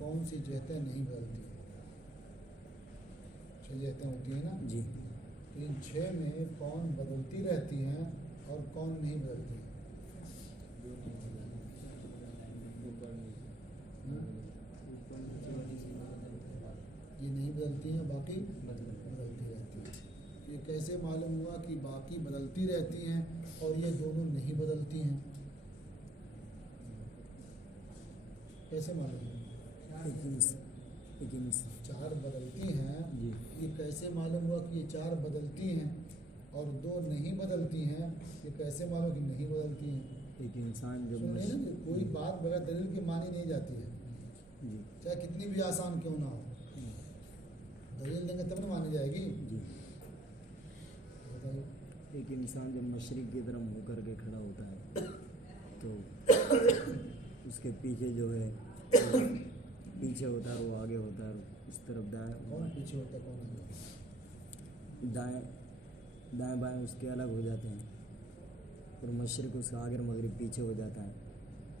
कौन सी जहतें नहीं बदलती? 6 जहतें होती हैं ना जी। इन 6 में कौन बदलती रहती हैं और कौन नहीं बदलती? ये नहीं बदलती हैं, बाकी बदलती रहती हैं। ये कैसे मालूम हुआ कि बाकी बदलती रहती हैं और ये दोनों नहीं बदलती हैं? कैसे मालूम हुआ? लेकिन 4 बदलती हैं, जी। ये कैसे मालूम हुआ कि ये 4 बदलती हैं और 2 नहीं बदलती हैं? ये कैसे मालूम कि नहीं बदलती हैं? एक इंसान जो सुनिए ना कि कोई बात बगैर दलील के मानी नहीं जाती है, जी चाहे कितनी भी आसान क्यों ना हो। दलील देंगे तब ना मानी जाएगी। जी। बताइए। एक इंसान जब मशरिक की तरफ मुँह करके खड़ा होता है तो उसके पीछे जो है पीछे होता है, वो आगे होता है, इस तरफ दाएं कौन पीछे होता है, कौन आगे? दाएं बाएं उसके अलग हो जाते हैं और मशरिक उसका आगे और मगरिब पीछे हो जाता है।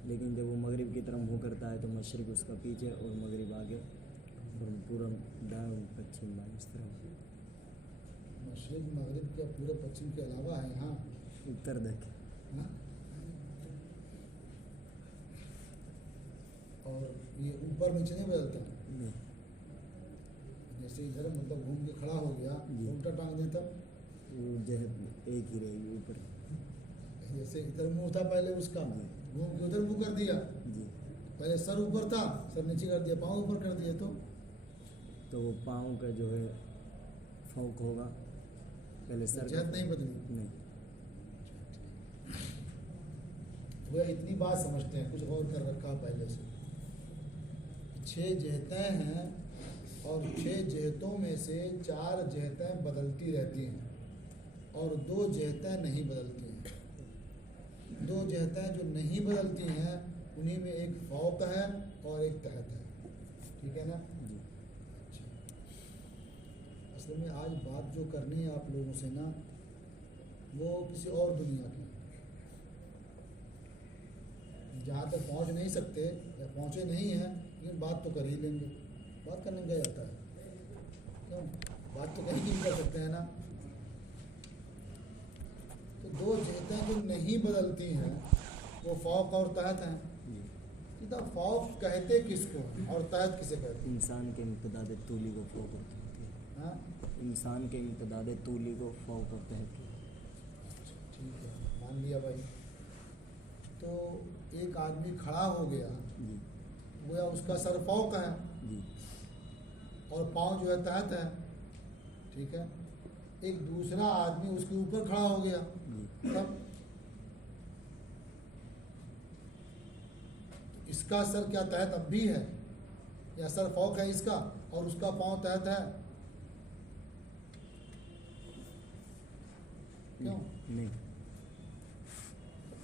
लेकिन जब वो मगरिब की तरफ मुँह करता है तो मशरिक उसका पीछे और मगरिब आगे और पूरा दाएं पश्चिम बाएं इस तरह। मशरिक मगरिब के पूरे पश्चिम के अलावा है यहाँ उत्तर दक्षिण। हाँ? और ये ऊपर नीचे नहीं बदलता? नहीं। जैसे इधर मतलब घूम के खड़ा हो गया, जी। उल्टा टांग दे तब? वो जहत एक ही रहेगी ऊपर। जैसे इधर मुंह था पहले उसका, जी। घूम के उधर मुंह कर दिया, जी। पहले सर ऊपर था, सर नीचे कर दिया, पाँव ऊपर कर दिया, तो वो पाँव का जो है फौक होगा, पहले सर का जहत नहीं बदली। नहीं। वो इतनी बात समझते हैं, कुछ और कर रखा पहले से। 6 जहतें हैं और 6 जहतों में से 4 जहतें बदलती रहती हैं और 2 जहतें नहीं बदलती हैं। 2 जहतें जो नहीं बदलती हैं उन्हीं में एक फौक है और एक तहत है। ठीक है ना? जी। अच्छा, असल में आज बात जो करनी है आप लोगों से ना, वो किसी और दुनिया की, जहाँ तक पहुँच नहीं सकते या पहुँचे नहीं हैं, लेकिन बात तो कर ही लेंगे। बात करने में क्या जाता है? क्यों? बात तो कहीं नहीं कर सकते हैं ना। तो 2 जहतें जो नहीं बदलती हैं वो फौक और तहत हैं। जी। सीधा फौक कहते किसको हैं और तहत किसे कहते हैं? इंसान के इम्तदाद तूली को फौक और तहत कहते हाँ? हैं। इंसान के इम्तदाद तूली को फौक और तहत कहते हैं। ठीक है, मान लिया भाई। तो एक आदमी खड़ा हो गया, जी। गोया उसका सर फौक है जी। और पाँव जो है तहत है। ठीक है। एक दूसरा आदमी उसके ऊपर खड़ा हो गया, जी। तब इसका सर क्या तहत अब भी है या सर फौक है इसका और उसका पाँव तहत है? क्यों? नहीं।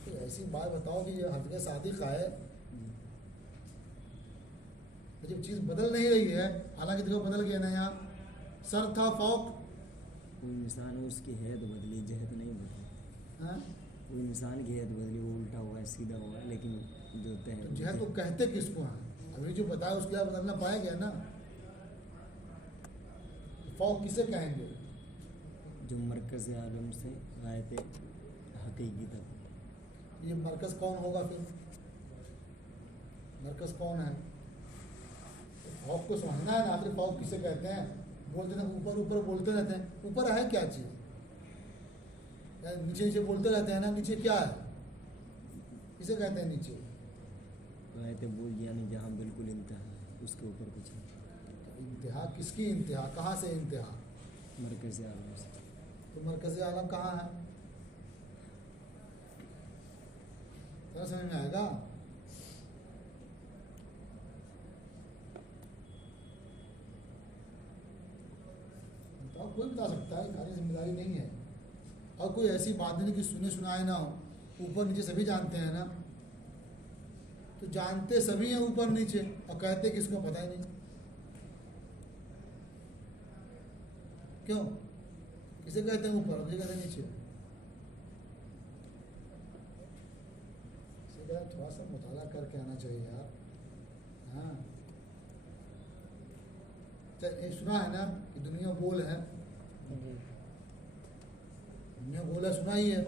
तो ऐसी बात बताओ कि ये हद के सादिक है। जब चीज़ बदल नहीं रही है, हालांकि देखो बदल गया ना, यहाँ सर था फौक, वो इंसान उसकी हैत बदली, जहत नहीं बदली। हाँ? वो इंसान की हैत बदली, वो उल्टा हुआ है, सीधा हुआ है, लेकिन जो तय तो जहत तो कहते किसको हैं? अभी जो बताया उसके बाद बदलना पाया गया ना। फौक किसे कहेंगे? जो मरकज़ आलम से गायत हकीकी तक। ये मरकज़ कौन होगा फिर? मरकज़ कौन है? तो फौक को समझना है ना, आखिर फौक किसे कहते हैं? बोलते हैं ऊपर ऊपर बोलते रहते हैं, ऊपर है क्या चीज़? नीचे नीचे बोलते रहते हैं ना, नीचे क्या है? किसे कहते हैं नीचे? गायत बोल यानी जहाँ बिल्कुल इंतहा है, उसके ऊपर कुछ नहीं। इंतहा किसकी इंतहा? कहाँ से इंतहा? मरकज़ आलम से। तो मरकज़ आलम कहाँ है? तो समझ में आएगा? तो कोई बता सकता है, सारी जिम्मेदारी नहीं है। और कोई ऐसी बात नहीं कि सुने सुनाए ना हो, ऊपर नीचे सभी जानते हैं ना। तो जानते सभी हैं ऊपर नीचे और कहते किसको पता ही नहीं। क्यों? किसे कहते हैं ऊपर और किसे कहते हैं नीचे? थोड़ा सा मुताला करके आना चाहिए यार। हाँ, ये सुना है ना कि दुनिया गोल है, दुनिया गोल है, सुना ही है।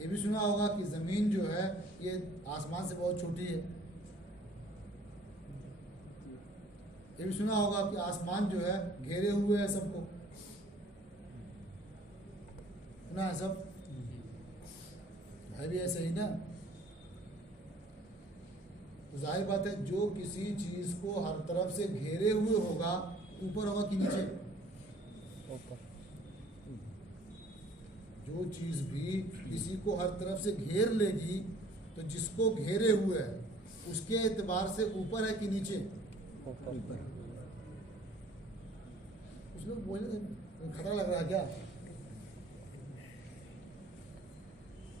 ये भी सुना होगा कि ज़मीन जो है ये आसमान से बहुत छोटी है। ये भी सुना होगा कि आसमान जो है घेरे हुए है सबको, सुना है सब, है भी ऐसे ही ना। तो जाहिर बात है जो किसी चीज को हर तरफ से घेरे हुए होगा, ऊपर होगा कि नीचे? जो चीज भी किसी को हर तरफ से घेर लेगी तो जिसको घेरे हुए है उसके एतबार से ऊपर है कि नीचे? कुछ लोग बोले खतरा लग रहा है क्या?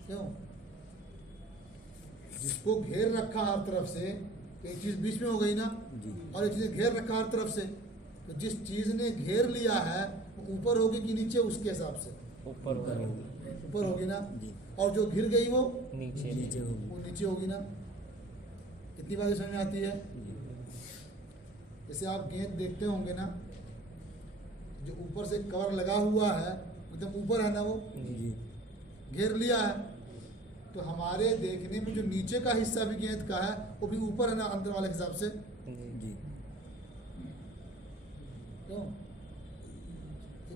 क्यों? जिसको घेर रखा हर तरफ से, एक चीज बीच में हो गई ना, और एक चीज घेर रखा हर तरफ से, तो जिस चीज ने घेर लिया है वो ऊपर होगी कि नीचे? उसके हिसाब से ऊपर होगी ना, और जो घिर गई वो नीचे वो नीचे होगी ना। कितनी बात समझ में आती है? जैसे आप गेंद देखते होंगे ना, जो ऊपर से कवर लगा हुआ है एकदम ऊपर है ना, वो घेर लिया है, तो हमारे देखने में जो नीचे का हिस्सा भी गेंद का है वो भी ऊपर है ना, अंदर वाले हिसाब से। क्यों?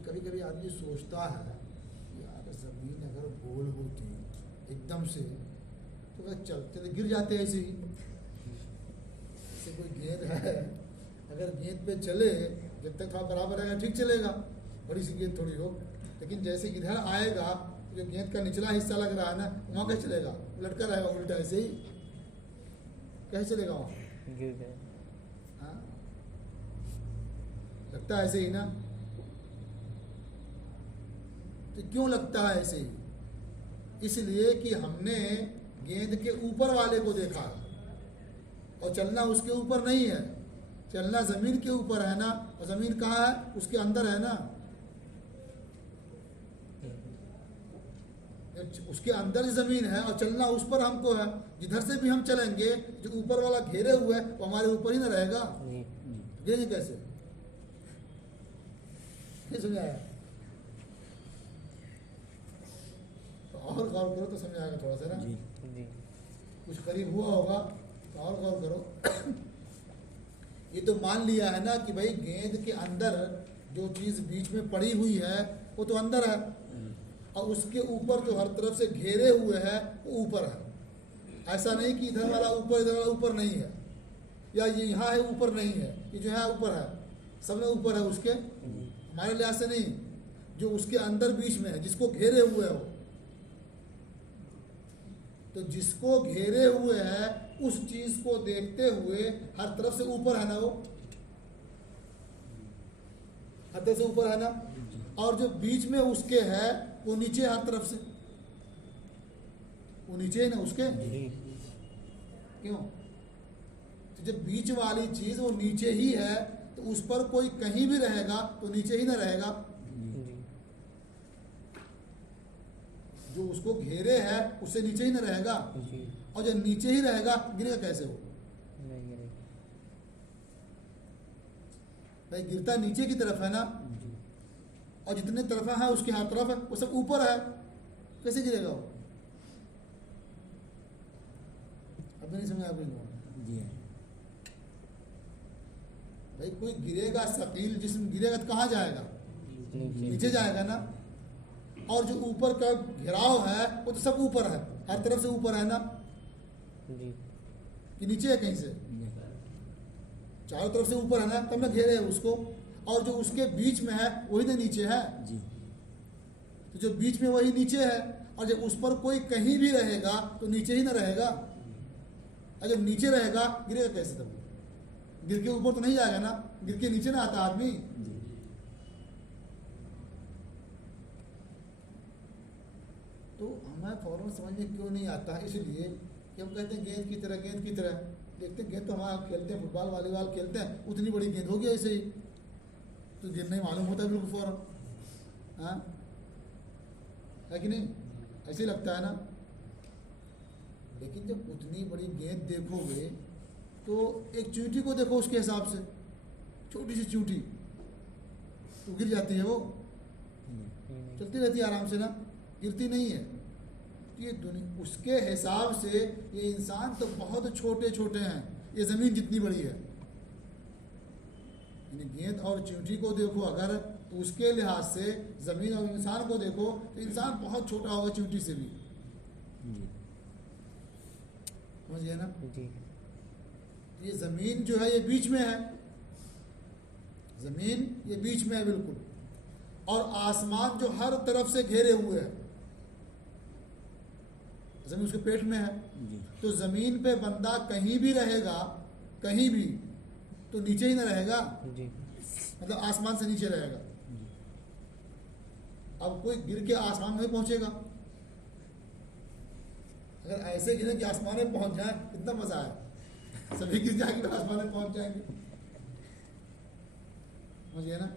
कभी कभी आदमी सोचता है यार जमीन अगर गोल होती एकदम से तो अगर चलते तो गिर जाते ऐसे ही। जैसे कोई गेंद है, अगर गेंद पे चले जब तक थोड़ा बराबर रहेगा ठीक चलेगा, बड़ी सी गेंद थोड़ी हो, लेकिन जैसे इधर आएगा जो गेंद का निचला हिस्सा लग रहा है ना, वहाँ कैसे चलेगा? लटका रहेगा उल्टा ऐसे ही, कैसे चलेगा वहाँ? हाँ, लगता है ऐसे ही ना। तो क्यों लगता है ऐसे ही? इसलिए कि हमने गेंद के ऊपर वाले को देखा और चलना उसके ऊपर नहीं है, चलना जमीन के ऊपर है ना, और जमीन कहाँ है? उसके अंदर है ना, उसके अंदर जमीन है और चलना उस पर हमको है। जिधर से भी हम चलेंगे जो ऊपर वाला घेरे हुए है वो हमारे ऊपर ही ना रहेगा, गिरेंगे कैसे? समझ आया? तो और गौर करो तो समझ आएगा थोड़ा सा ना, कुछ करीब हुआ होगा तो और गौर करो। ये तो मान लिया है ना कि भाई गेंद के अंदर जो चीज बीच में पड़ी हुई है वो तो अंदर है, और उसके ऊपर जो हर तरफ से घेरे हुए है वो ऊपर है। ऐसा नहीं कि इधर वाला ऊपर इधर वाला ऊपर नहीं है, या ये यहाँ है ऊपर नहीं है, ये जो है ऊपर है, सब में ऊपर है उसके, हमारे लिहाज से नहीं, जो उसके अंदर बीच में है जिसको घेरे हुए है वो। तो जिसको घेरे हुए है उस चीज को देखते हुए हर तरफ से ऊपर है ना, वो हर तरफ से ऊपर है ना, और जो बीच में उसके है वो नीचे हर तरफ से, वो नीचे है ना उसके। क्यों? तो जब बीच वाली चीज वो नीचे ही है तो उस पर कोई कहीं भी रहेगा तो नीचे ही ना रहेगा। जो उसको घेरे है उससे नीचे ही ना रहेगा, और जब नीचे ही रहेगा गिरेगा कैसे वो? भाई गिरता नीचे की तरफ है ना, और जितने तरफा है उसके हर तरफ है वो सब ऊपर है, कैसे गिरेगा वो? अब नहीं समझ आपको? भाई कोई गिरेगा, सकील जिस्म गिरेगा तो कहाँ जाएगा? नीचे जाएगा ना, और जो ऊपर का घेराव है वो तो सब ऊपर है, हर तरफ से ऊपर है ना, कि नीचे है कहीं से? चारों तरफ से ऊपर है ना, तब ना घेरे है उसको, और जो उसके बीच में है वही तो नीचे है जी। तो जो बीच में वही नीचे है, और जब उस पर कोई कहीं भी रहेगा तो नीचे ही ना रहेगा, और जब नीचे रहेगा गिरेगा कैसे? तब गिर के ऊपर तो नहीं जाएगा ना, गिर के नीचे ना आता आदमी। तो हमें फौरन समझ में क्यों नहीं आता है? इसलिए कि हम कहते हैं गेंद की तरह, गेंद की तरह। देखते हैं गेंद तो हमारा खेलते हैं, फुटबॉल वॉलीबॉल खेलते हैं, उतनी बड़ी गेंद होगी ऐसे ही, तो गिरना ही मालूम होता है बिल्कुल फौरन, हाँ है कि नहीं? ऐसे लगता है ना। लेकिन जब उतनी बड़ी गेंद देखोगे तो एक चींटी को देखो उसके हिसाब से, छोटी सी चींटी तो गिर जाती है वो, चलती रहती है आराम से ना, गिरती नहीं है। ये दुनिया उसके हिसाब से ये इंसान तो बहुत छोटे छोटे हैं, ये ज़मीन जितनी बड़ी है। गेंद और चींटी को देखो अगर, तो उसके लिहाज से ज़मीन और इंसान को देखो तो इंसान बहुत छोटा होगा चींटी से भी, समझिए ना। ये ज़मीन जो है ये बीच में है, ज़मीन ये बीच में है बिल्कुल, और आसमान जो हर तरफ से घेरे हुए है, ज़मीन उसके पेट में है। तो ज़मीन पे बंदा कहीं भी रहेगा, कहीं भी, तो नीचे ही ना रहेगा, मतलब आसमान से नीचे रहेगा। अब कोई गिर के आसमान में पहुंचेगा, अगर ऐसे गिरे कि आसमान में पहुंच जाए कितना मजा है, सभी गिर जाएंगे आसमान में पहुंच जाएंगे, समझिए ना।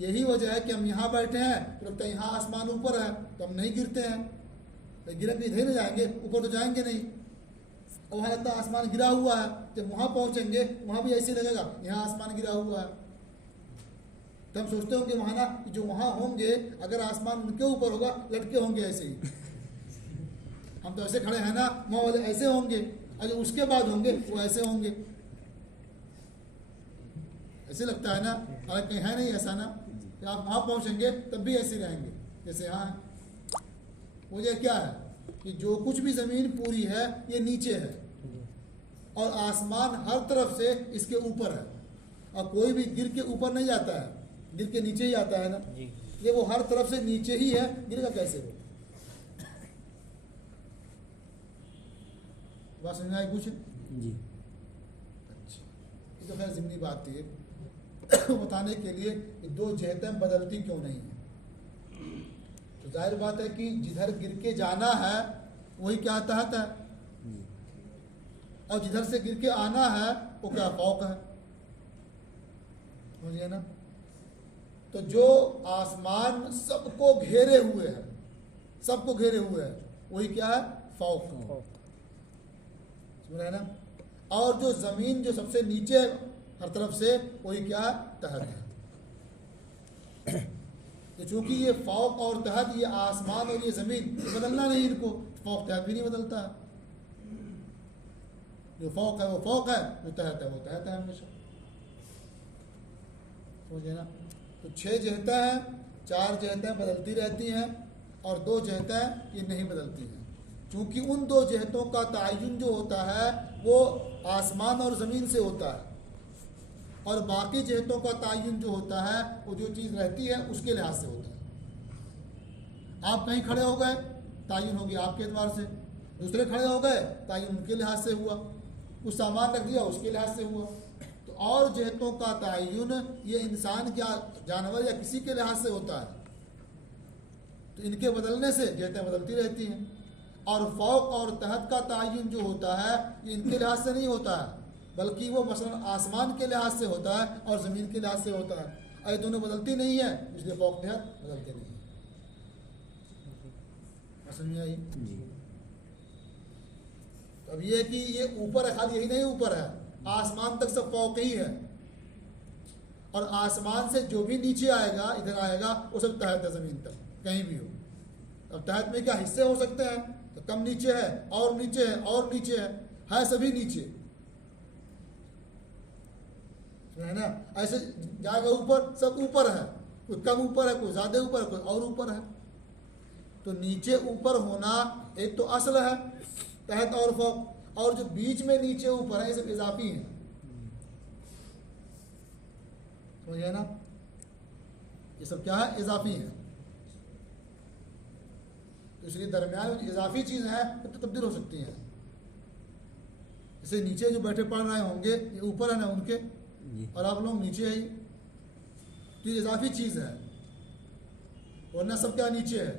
यही वजह है कि हम यहाँ बैठे हैं तो लगता है यहाँ आसमान ऊपर है तो हम नहीं गिरते हैं, तो गिरे इधर नहीं जाएंगे, ऊपर तो जाएंगे नहीं। और वहाँ लगता है आसमान गिरा हुआ है, जब वहाँ पहुँचेंगे वहाँ भी ऐसे लगेगा यहाँ आसमान गिरा हुआ है। तो हम सोचते होंगे वहाँ ना कि जो वहाँ होंगे अगर आसमान उनके ऊपर होगा लटके होंगे ऐसे ही, हम तो ऐसे खड़े हैं ना, वहाँ वाले ऐसे होंगे, और जो उसके बाद होंगे वो ऐसे होंगे, ऐसे लगता है ना। हालांकि है नहीं ऐसा ना, कि आप वहाँ पहुँचेंगे तब भी ऐसे रहेंगे जैसे यहाँ। वजह क्या है कि जो कुछ भी ज़मीन पूरी है ये नीचे है, और आसमान हर तरफ से इसके ऊपर है, और कोई भी गिर के ऊपर नहीं जाता है, गिर के नीचे ही आता है ना। ये वो हर तरफ से नीचे ही है, गिरेगा कैसे वो? बात समझ में आई कुछ? जी। अच्छा, ये तो खैर ज़िम्नी बात थी बताने के लिए कि दो जहतें बदलती क्यों नहीं है। तो जाहिर बात है कि जिधर गिर के जाना है वही क्या तहत है, और जिधर से गिर के आना है वो क्या फौक है, समझिए ना। तो जो आसमान सबको घेरे हुए है, सबको घेरे हुए है, वही क्या है? फौक, समझ रहे ना। और जो ज़मीन जो सबसे नीचे हर तरफ से, वही क्या है? तहत है। तो चूंकि ये फौक और तहत, ये आसमान और ये ज़मीन बदलना नहीं इनको, फौक तहत भी नहीं बदलता है। जो फौक है वो फौक है, जो तहत है वो तहत है हमेशा, समझे ना। तो 6 जहतें हैं, 4 जहतें बदलती रहती हैं और 2 जहतें ये नहीं बदलती हैं। क्योंकि उन 2 जहतों का तयन जो होता है वो आसमान और ज़मीन से होता है, और बाकी जहतों का तयन जो होता है वो जो चीज़ रहती है उसके लिहाज से होता है। आप कहीं खड़े हो गए, तयन हो गया आपके एतबार से, दूसरे खड़े हो गए, तयन उनके लिहाज से हुआ, कुछ सामान रख दिया उसके लिहाज से हुआ। तो और जहतों का तयन ये इंसान या जानवर या किसी के लिहाज से होता है, तो इनके बदलने से जहतें बदलती रहती हैं। और फौक और तहत का तयन जो होता है ये इनके लिहाज से नहीं होता है, बल्कि वो मसलन आसमान के लिहाज से होता है और ज़मीन के लिहाज से होता है। और ये दोनों बदलती नहीं है, इसलिए फौक तहत बदलते नहीं है। समझ में आई? तो अब ये कि ये ऊपर है, खाली यही नहीं ऊपर है, आसमान तक सब फौक ही है, और आसमान से जो भी नीचे आएगा इधर आएगा वो सब तहत है ज़मीन तक, कहीं भी हो। अब तहत में क्या हिस्से हो सकते हैं? तो कम नीचे है, और नीचे है, और नीचे है सभी नीचे, है ना। ऐसे जाएगा ऊपर, सब ऊपर है, कोई कम ऊपर है, कोई ज़्यादा ऊपर है, कोई और ऊपर है। तो नीचे ऊपर होना एक तो असल है, तहत और फौक, और जो बीच में नीचे ऊपर है ये सब इजाफी है, समझिए ना। ये सब क्या है? इजाफी है। तो इसलिए दरमियान में इजाफी चीज़ है तो तब्दील हो सकती हैं। जैसे नीचे जो बैठे पढ़ रहे होंगे ये ऊपर है ना उनके, और आप लोग नीचे है, तो ये इजाफी चीज़ है, वरना सब क्या नीचे है,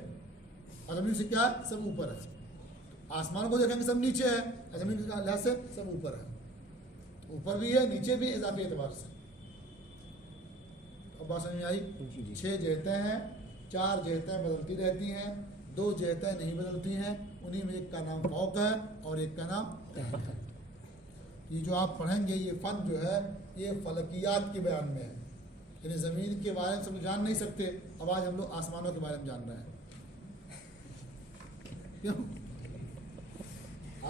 और ज़मीन से क्या है? सब ऊपर है। आसमान को देखेंगे सब नीचे है, ज़मीन के लिहाज से सब ऊपर है, ऊपर भी है नीचे भी, इजाफी एतबार से। अब बात समझ में आई? 6 जहतें हैं, 4 जहतें बदलती रहती हैं, 2 जहतें नहीं बदलती हैं, उन्हीं में एक का नाम फौक है और एक का नाम तहत है। ये जो आप पढ़ेंगे ये फ़न जो है ये फलकियात के बयान में है, यानी ज़मीन के बारे में सब जान नहीं सकते, अब आज हम लोग आसमानों के बारे में जान रहे हैं। क्यों?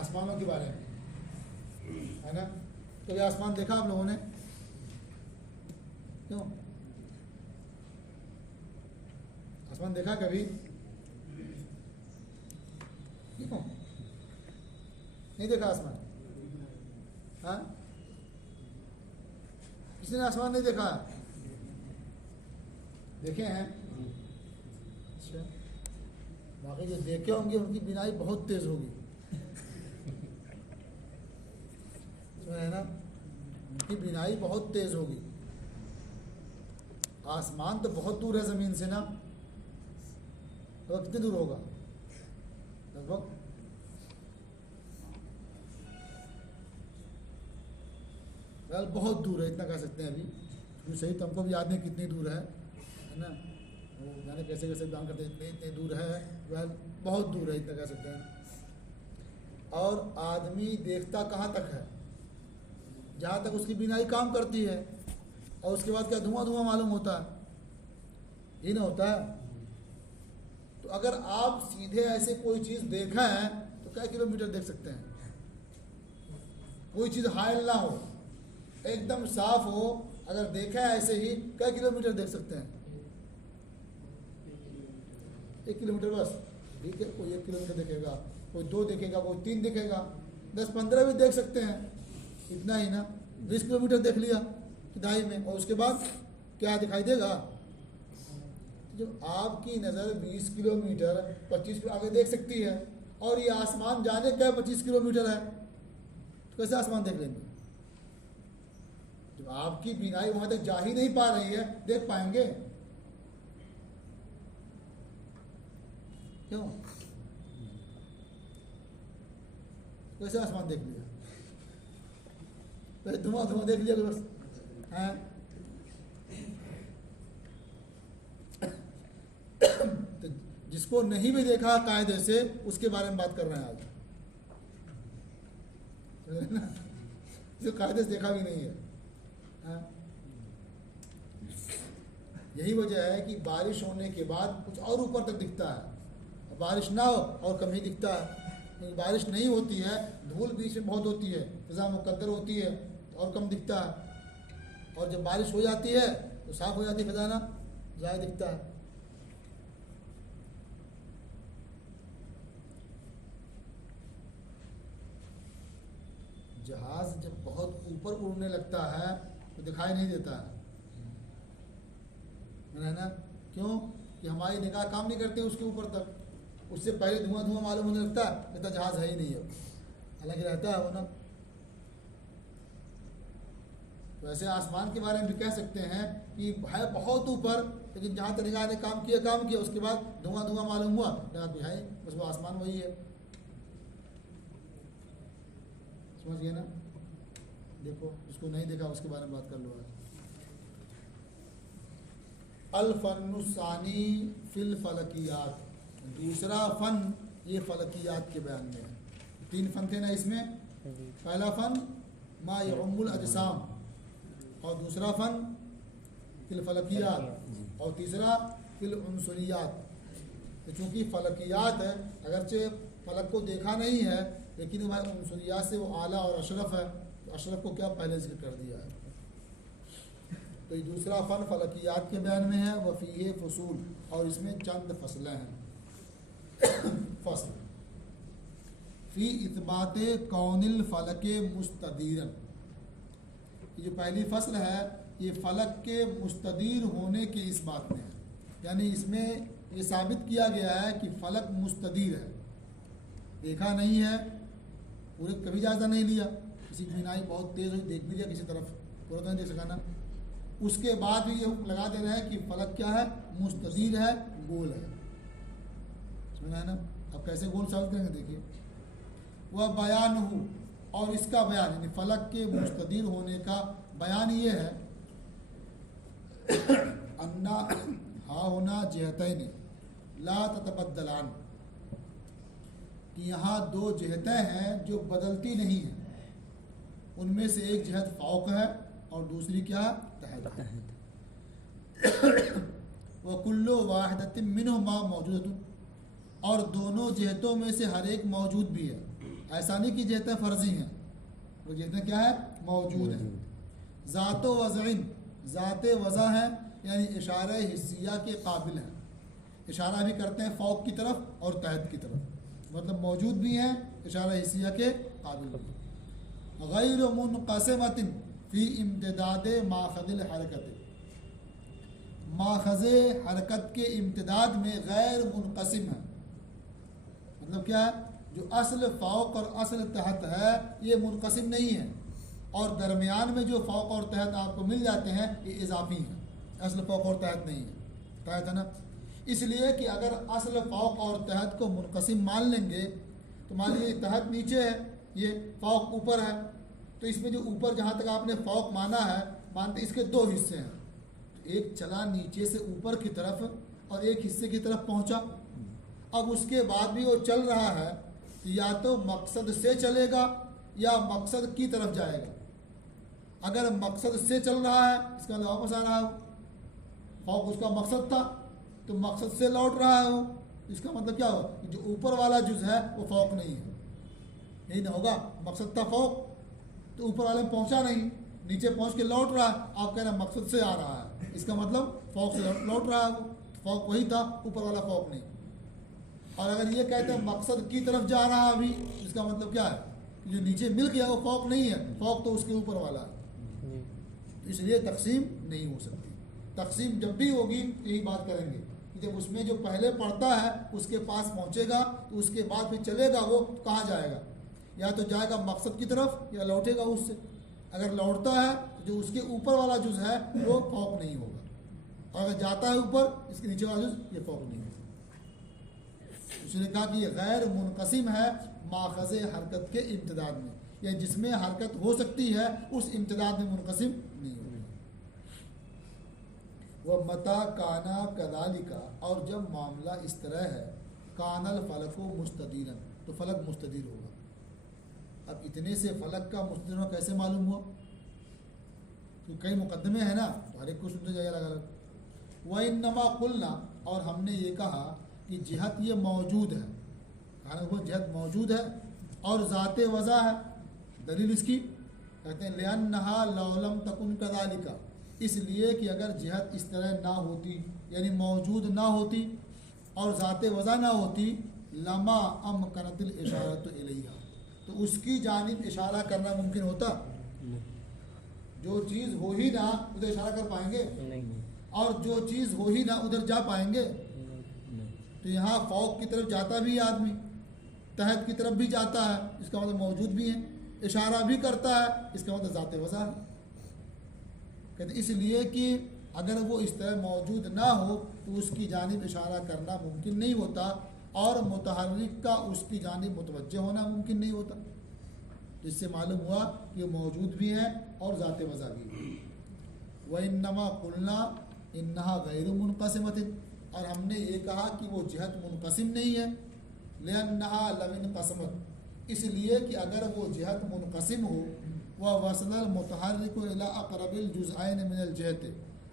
आसमानों के बारे में, है ना? तो ये आसमान देखा आप लोगों ने? क्यों? आसमान देखा कभी? क्यों नहीं देखा आसमान? हाँ, किसी ने आसमान नहीं देखा? देखे हैं? अच्छा, बाकी जो देखे होंगे उनकी बीनाई बहुत तेज होगी, है ना? उनकी बीनाई बहुत तेज होगी। आसमान तो बहुत दूर है ज़मीन से ना, तो कितनी दूर होगा लगभग? वेल बहुत दूर है, इतना कह सकते हैं अभी, क्योंकि सही तो हमको भी याद नहीं कितनी दूर है ना? वो जाने कैसे कैसे बयान करते हैं, इतने इतने दूर है, वेल बहुत दूर है, इतना कह सकते हैं। और आदमी देखता कहाँ तक है? जहाँ तक उसकी बीनाई काम करती है, और उसके बाद क्या धुआं धुआं मालूम होता है, ये ना होता है? तो अगर आप सीधे ऐसे कोई चीज़ देखा है तो क्या किलोमीटर देख सकते हैं? कोई चीज़ हायल ना हो, एकदम साफ हो, अगर देखा है ऐसे ही क्या किलोमीटर देख सकते हैं? 1 किलोमीटर बस, ठीक है? कोई 1 किलोमीटर देखेगा, कोई 2 देखेगा, कोई 3 देखेगा, 10-15 भी देख सकते हैं, इतना ही ना। 20 किलोमीटर देख लिया दाई में, और उसके बाद क्या दिखाई देगा? जब आपकी नज़र 20 किलोमीटर 25 किलो आगे देख सकती है, और ये आसमान जाने क्या 25 किलोमीटर है, तो कैसे आसमान देख लेंगे? जब आपकी बीनाई वहां तक जा ही नहीं पा रही है, देख पाएंगे? क्यों? कैसे आसमान देख लिया? तो धुआं धुआं देख लिया तो बस है। तो जिसको नहीं भी देखा कायदे से, उसके बारे में बात कर रहे हैं आज, जो कायदे से देखा भी नहीं है। यही वजह है कि बारिश होने के बाद कुछ और ऊपर तक दिखता है, बारिश ना हो और कम ही दिखता है। बारिश नहीं होती है, धूल बीच में बहुत होती है, फिजा मुकद्दर होती है, तो और कम दिखता है, और जब बारिश हो जाती है तो साफ हो जाती है, फिजा ना ज़्यादा दिखता है। जहाज जब बहुत ऊपर उड़ने लगता है तो दिखाई नहीं देता है ना? क्यों? कि हमारी निगाह काम नहीं करती उसके ऊपर तक, उससे पहले धुआं धुआं मालूम होने लगता है, इतना जहाज है ही नहीं है, हालांकि रहता है वो ना। तो ऐसे आसमान के बारे में भी कह सकते हैं कि है बहुत ऊपर, लेकिन जहाँ तक निगाह ने काम किया, उसके बाद धुआं धुआं मालूम हुआ, निगाह भी है बस वो आसमान वही है। समझ गए ना? देखो, उसको नहीं देखा उसके बारे में बात कर लो आज। अल फन्नुसानी फिल फलकियात, दूसरा फन ये फलकियात के बयान में है। 3 फन थे ना इसमें, पहला फन मा यउम्मुल अजसाम, और दूसरा फन फिल फलकियात, और तीसरा फिल उनसुरियात। तो चूँकि फलकियात है, अगरचे फलक को देखा नहीं है, लेकिन हमारे उनसुरियात से वो आला और अशरफ है, तो अशरफ को क्या पहले जिक्र कर दिया है। तो ये दूसरा फ़न फलकियात के बयान में है, वफ़ीहे फ़ुसूल, और इसमें चंद फसलें हैं। फसल फ़ी इत्बाते कौनिल फ़लके मुस्तदीरन, ये जो पहली फसल है ये फ़लक के मुस्तदीर होने के इस बात में है, यानी इसमें ये साबित किया गया है कि फ़लक मुस्तदीर है, देखा नहीं है, पूरे कभी जायज़ा नहीं लिया, किसी की बीनाई बहुत तेज़ हुई, देख भी लिया किसी तरफ, पूरा तो नहीं देख सका ना, उसके बाद भी ये लगा दे रहे हैं कि फ़लक क्या है, मुस्तदीर है, गोल है। समझ है ना? अब कैसे गोल साबित करेंगे देखिए। वह बयान हो, और इसका बयान यानी फ़लक के मुस्तदीर होने का बयान ये है, अन्ना हा होना जहतैन ला ततबद्दलान, कि यहाँ 2 जहतें हैं जो बदलती नहीं हैं। उनमें से एक जहत फौक है और दूसरी क्या तहत है। वह कुल्लो वाहिदतिन मिनहुमा मौजूदतुन, और दोनों जहतों में से हर एक मौजूद भी है। ऐसा नहीं कि जहतें फर्जी हैं, वो जहतें क्या है मौजूद हैं। ज़ातो वज़इन, ज़ाते वज़ा है यानी इशारा हिस्सिया के काबिल हैं, इशारा भी करते हैं फौक की तरफ और तहत की तरफ, मतलब मौजूद भी हैं, इशारा हिस्सिया के काबिल भी हैं। गैर मुनक़सिमतिन फ़ी इम्तिदाद माख़ज़िल हरकत, माख़ज़ हरकत के इम्तिदाद में गैर मुनक़सिम है, मतलब क्या है, जो असल फ़ौक और असल तहत है ये मुनक़सिम नहीं है, और दरमियान में जो फ़ौक और तहत आपको मिल जाते हैं ये इजाफी हैं, असल फ़ौक और तहत नहीं है, तहत है ना। इसलिए कि अगर असल फ़ौक और तहत को मुनक़सिम मान लेंगे तो मान लीजिए तहत नीचे है, ये फ़ौक ऊपर है, तो इसमें जो ऊपर जहाँ तक आपने फ़ौक माना है, मानते इसके दो हिस्से हैं, एक चला नीचे से ऊपर की तरफ और एक हिस्से की तरफ पहुँचा। अब उसके बाद भी वो चल रहा है तो या तो मकसद से चलेगा या मकसद की तरफ जाएगा। अगर मकसद से चल रहा है इसका मतलब वापस आ रहा है, फौक उसका मकसद था तो मकसद से लौट रहा है वो, इसका मतलब क्या हुआ, जो ऊपर वाला जुज़ है वो फौक नहीं है, यही ना होगा। मकसद था फौक तो ऊपर वाले में पहुंचा नहीं, नीचे पहुंच के लौट रहा है, आप कह रहे हैं मकसद से आ रहा है, इसका मतलब फौक से लौट रहा है वो, फौक वही था, ऊपर वाला फौक नहीं। और अगर ये कहते हैं मकसद की तरफ जा रहा है अभी, इसका मतलब क्या है, जो नीचे मिल गया वो फौक नहीं है, फौक तो उसके ऊपर वाला है, इसलिए तकसीम नहीं हो सकती। तकसीम जब भी होगी यही बात करेंगे कि जब उसमें जो पहले पढ़ता है उसके पास पहुंचेगा तो उसके बाद फिर चलेगा वो कहाँ जाएगा, या तो जाएगा मकसद की तरफ या लौटेगा उससे। अगर लौटता है तो जो उसके ऊपर वाला जुज़ है वो फौक नहीं होगा, और अगर जाता है ऊपर इसके नीचे वाला जुज़ ये फौक नहीं होगा। उसने कहा कि ये गैर मुनक़सिम है माख़ज़ हरकत के इम्तिदाद में, या जिसमें हरकत हो सकती है उस इम्तिदाद में मुनक़सिम नहीं होगा। वह मता काना कदालिका, और जब मामला इस तरह है, कानल फलको मुस्तदीरन, तो फलक मुस्तदीर होगा। अब इतने से फलक का मुस्तदीर कैसे मालूम हुआ, तो कई मुकदमे हैं ना, तो हर एक को सुनते जाइए अलग अलग। वह इन्नमा कुलना, और हमने ये कहा कि जिहत ये मौजूद है, वो जिहत मौजूद है और ज़ाते वज़ा है। दलील इसकी कहते हैं लिअन्नहा लौलम तकुन कदालिका, इसलिए कि अगर जिहत इस तरह ना होती, यानी मौजूद ना होती और ज़ाते वज़ा ना होती, लमा अमकनतिल इशारतु इलैहा, तो उसकी जानिब इशारा करना मुमकिन होता। जो चीज़ हो ही ना उधर इशारा कर पाएंगे नहीं, और जो चीज़ हो ही ना उधर जा पाएंगे नहीं। तो यहाँ फौक की तरफ जाता भी है आदमी, तहत की तरफ भी जाता है, इसका मतलब मौजूद भी है, इशारा भी करता है, इसका मतलब ज़ाते वज़ा है। कहते इसलिए कि अगर वो इस तरह मौजूद ना हो तो उसकी जानिब इशारा करना मुमकिन नहीं होता, और मुतहर्रिक का उसकी जानिब मुतवज्जह होना मुमकिन नहीं होता। तो इससे मालूम हुआ कि वो मौजूद भी है और ज़ाते वज़ा भी है। व इन्नमा कुलना इन्नहा गैर मुनक़सिमतिन, और हमने ये कहा कि वो जिहत मुनक़सिम नहीं है, लिअन्नहा लमिनक़समत, इसलिए कि अगर वो जिहत मुनक़सिम हो, वह वसलल मुतहर्रिकु इला अक़रबिल जुज़अैन मिनल जिहत,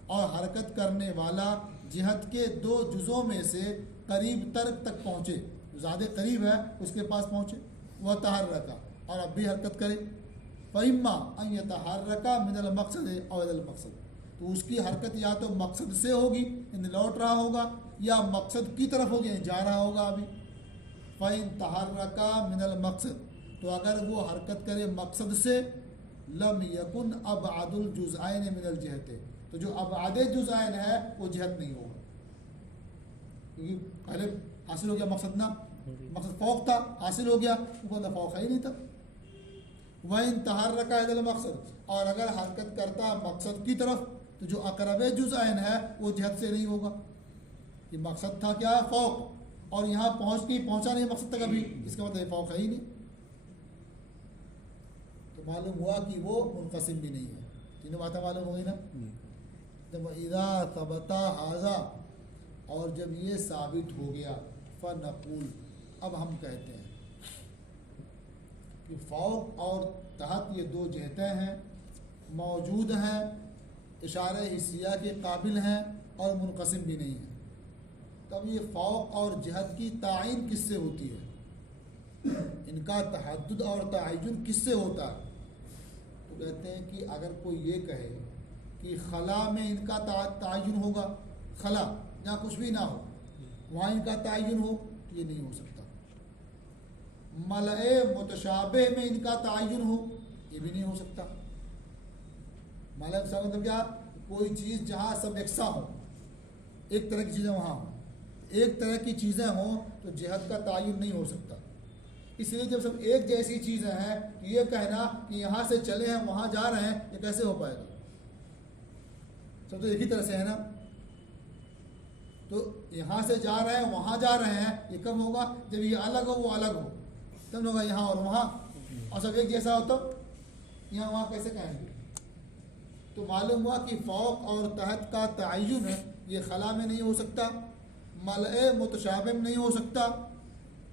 और हरकत करने वाला जिहत के दो जुज़ों में से करीब तर तक पहुँचे, ज़्यादा करीब है उसके पास पहुँचे, वह तहर्रका, और अब भी हरकत करे, फ़इम्मा अन यतहर्रका मिनल मक़सद औ इलल मक़सद, तो उसकी हरकत या तो मकसद से होगी यानी लौट रहा होगा, या मकसद की तरफ होगी यानी जा रहा होगा अभी। फ़इन तहर्रका मिनल मक़सद, तो अगर वो हरकत करे मकसद से, लम यकुन अबअदुल जुज़अैन मिनल जिहत, तो जो अबअद जुज़अैन है वो जिहत नहीं होगा, क्योंकि पहले हासिल हो गया मकसद ना, मकसद फौक था, हासिल हो गया, वो बंदा फौक ही नहीं था। वइन तहर्रका इलल मकसद, और अगर हरकत करता मकसद की तरफ तो जो अक़रब जुज़अैन है वो जिहत से नहीं होगा, कि मकसद था क्या फौक, और यहाँ पहुँचा नहीं मकसद तक अभी, इसका मतलब फौक है ही नहीं, तो मालूम हुआ कि वो मुनक़सिम भी नहीं है। तीनों बातें मालूम हुई ना। जब इज़ा सबता हाज़ा, और जब ये साबित हो गया, फ़नक़ूल, अब हम कहते हैं कि फ़ौक़ और तहत ये दो जहतें हैं, मौजूद हैं, इशारे हिस्सिया के काबिल हैं और मुनक़सिम भी नहीं हैं। तब ये फ़ौक़ और जहत की तायीन किससे होती है, इनका तहद्दुद और तअय्युन किससे होता है? तो कहते हैं कि अगर कोई ये कहे कि खला में इनका तअय्युन होगा, खला जहाँ कुछ भी ना हो वहाँ इनका तअय्युन हो, तो ये नहीं हो सकता। मलए मुतशाबे में इनका तअय्युन हो, ये भी नहीं हो सकता। मलए मतलब क्या, कोई चीज़ जहाँ सब एकसा हो, एक तरह की चीज़ें वहाँ हो, एक तरह की चीज़ें हों तो जहत का तअय्युन नहीं हो सकता। इसलिए जब सब एक जैसी चीज़ें हैं तो ये कहना कि यहाँ से चले हैं वहाँ जा रहे हैं, ये कैसे हो पाएगा? सब तो एक ही तरह से है ना। तो यहाँ से जा रहे हैं वहाँ जा रहे हैं, ये कब होगा? जब ये अलग हो वो अलग हो, तब होगा यहाँ और वहाँ। और सब एक जैसा हो तो यहाँ वहाँ कैसे कहेंगे? तो मालूम हुआ कि फ़ौक़ और तहत का तअय्युन ये खला में नहीं हो सकता, मलए मुतशाबे में नहीं हो सकता।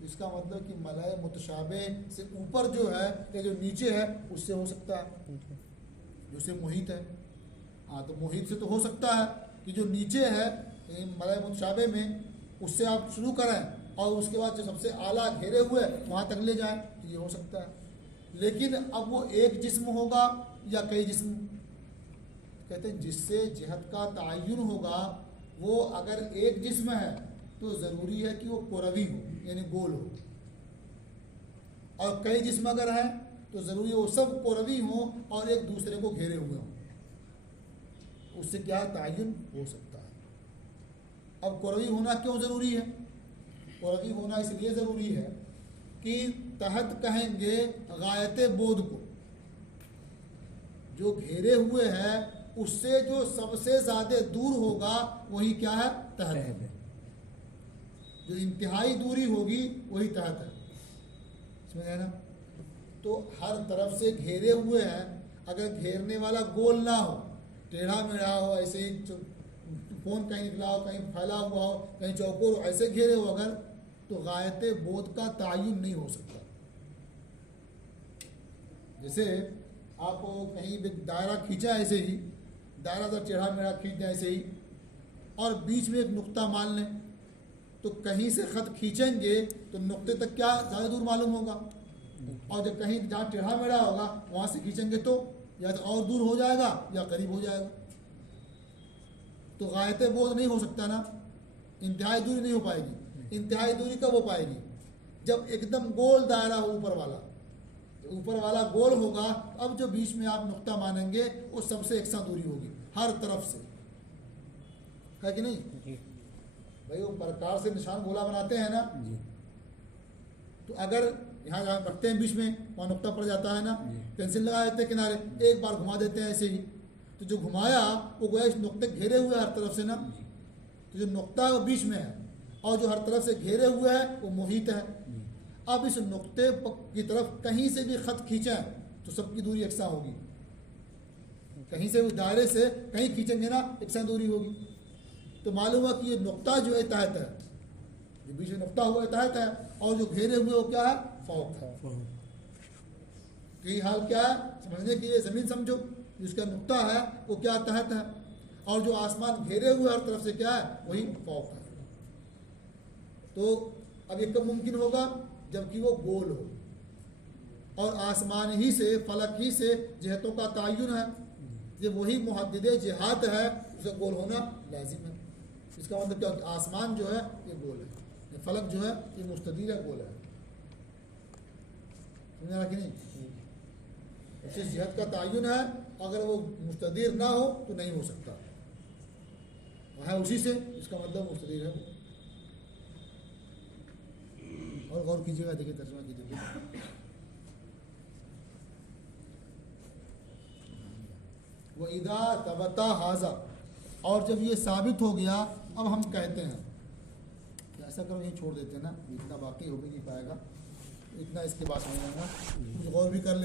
इसका मतलब कि मलए मुतशाबे से ऊपर जो है या जो नीचे है उससे हो सकता है, जैसे मुहित है। हाँ, तो मुहित से तो हो सकता है कि जो नीचे है मलए मुतशाबे में उससे आप शुरू करें और उसके बाद जो सबसे आला घेरे हुए वहाँ तक ले जाएं, तो ये हो सकता है। लेकिन अब वो एक जिस्म होगा या कई जिस्म? कहते हैं जिससे जहत का तअय्युन होगा वो अगर एक जिस्म है तो ज़रूरी है कि वो कुरवी हो, यानी गोल हो, और कई जिस्म अगर है तो ज़रूरी है वो सब कुरवी हो और एक दूसरे को घेरे हुए हों, उससे क्या तअय्युन हो सकता है। अब कुरवी होना क्यों ज़रूरी है? कुरवी होना इसलिए ज़रूरी है कि तहत कहेंगे गायत बोध को, जो घेरे हुए है उससे जो सबसे ज़्यादा दूर होगा वही क्या है? तहत है। जो इंतहाई दूरी होगी वही तहत है, समझ आया ना। तो हर तरफ से घेरे हुए हैं, अगर घेरने वाला गोल ना हो, टेढ़ा मेढ़ा हो, ऐसे ही कौन कहीं निकला हो, कहीं फैला हुआ हो, कहीं चौकोर हो, ऐसे घेरे हो अगर, तो गायते बोध का तअय्युन नहीं हो सकता। जैसे आप कहीं भी दायरा खींचा ऐसे ही, दायरा तो टेढ़ा मेढ़ा खींच दें ऐसे ही, और बीच में एक नुक्ता मान लें, तो कहीं से ख़त खींचेंगे तो नुक्ते तक क्या ज़्यादा दूर मालूम होगा, और जब कहीं जहाँ टेढ़ा मेढ़ा होगा वहाँ से खींचेंगे तो या तो और दूर हो जाएगा या करीब हो जाएगा। तो गायते बोध नहीं हो सकता ना, इंतहाई दूरी नहीं हो पाएगी। इंतहाई दूरी कब हो पाएगी? जब एकदम गोल दायरा हो ऊपर वाला, ऊपर वाला गोल होगा, अब जो बीच में आप नुक्ता मानेंगे वो सबसे एकसा दूरी होगी हर तरफ से, है कि नहीं भाई? वो प्रकार से निशान गोला बनाते हैं ना, तो अगर यहाँ जहाँ रखते हैं बीच में वहाँ नुक्ता पड़ जाता है ना, पेंसिल लगा देते हैं किनारे, एक बार घुमा देते हैं ऐसे ही, तो जो घुमाया वो गोया इस नुक्ते घेरे हुए हर तरफ से ना, तो जो नुक्ता वो बीच में है और जो हर तरफ से घेरे हुए है वो मुहित है। अब इस नुक्ते की तरफ कहीं से भी ख़त खींचें तो सबकी दूरी एकसा होगी, कहीं से भी दायरे से कहीं खींचेंगे ना एकसा दूरी होगी। तो मालूम हुआ कि ये नुक्ता जो है तहत है, जो बीच में नुक्ता हुआ तहत है, और जो घेरे हुए वो क्या है? फ़ौक़ है। तो ये हाल क्या है समझने के लिए, ज़मीन समझो, जिसका नुक्ता है वो क्या? तहत है, और जो आसमान घेरे हुए हर तरफ से क्या है? वही फ़ौक़ है। तो अब ये कब मुमकिन होगा? जबकि वो गोल हो और आसमान ही से, फलक ही से जहतों का तअय्युन है। जब वही मुहद्दिद जिहात है उसे गोल होना लाजिम है। इसका मतलब क्या? आसमान जो है ये गोल है, ये फलक जो है ये मुस्तदीर है, गोल है। समझा कि नहीं? जिस जिहत का तअय्युन है अगर वो मुस्तदीर ना हो तो नहीं हो सकता, है उसी से, इसका मतलब मुस्तदीर है। और गौर कीजिएगा, देखिए तर्जुमा कीजिए। वो इदा तबता हाजा, और जब ये साबित हो गया, अब हम कहते हैं कि ऐसा करो, यही छोड़ देते हैं ना, इतना बाकी हो भी नहीं पाएगा, इतना इसके बाद समझ आएगा, कुछ गौर भी कर लेना।